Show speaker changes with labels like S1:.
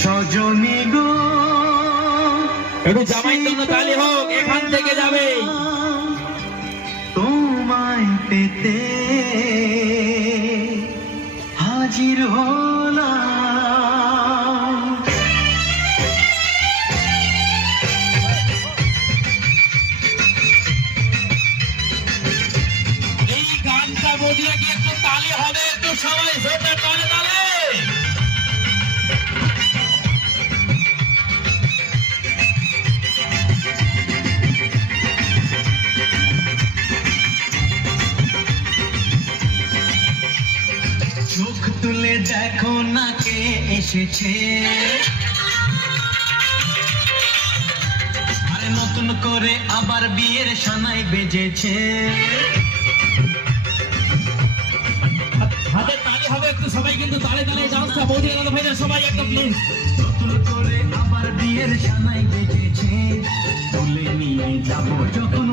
S1: সজনী গো
S2: একটু জামাই জন্য তালি হোক এখান থেকে যাবে।
S1: তোমায় পেতে হাজির হলাম।
S2: এই গানটা বদিয়ে কি একটু তালি হবে একটু সবাই
S1: চোখ তুলে দেখো না কে এসেছে। আরে নতুন করে আবার বিয়ের সানাই বেজেছে।
S2: হাতে তালি হবে একটু সবাই কিন্তু তালে তালে ডান্সটা বৌদি ভাইরা সবাই একদম প্লিজ
S1: নতুন করে আবার বিয়ের সানাই বেজেছে। তুলে নিয়ে যাব যখন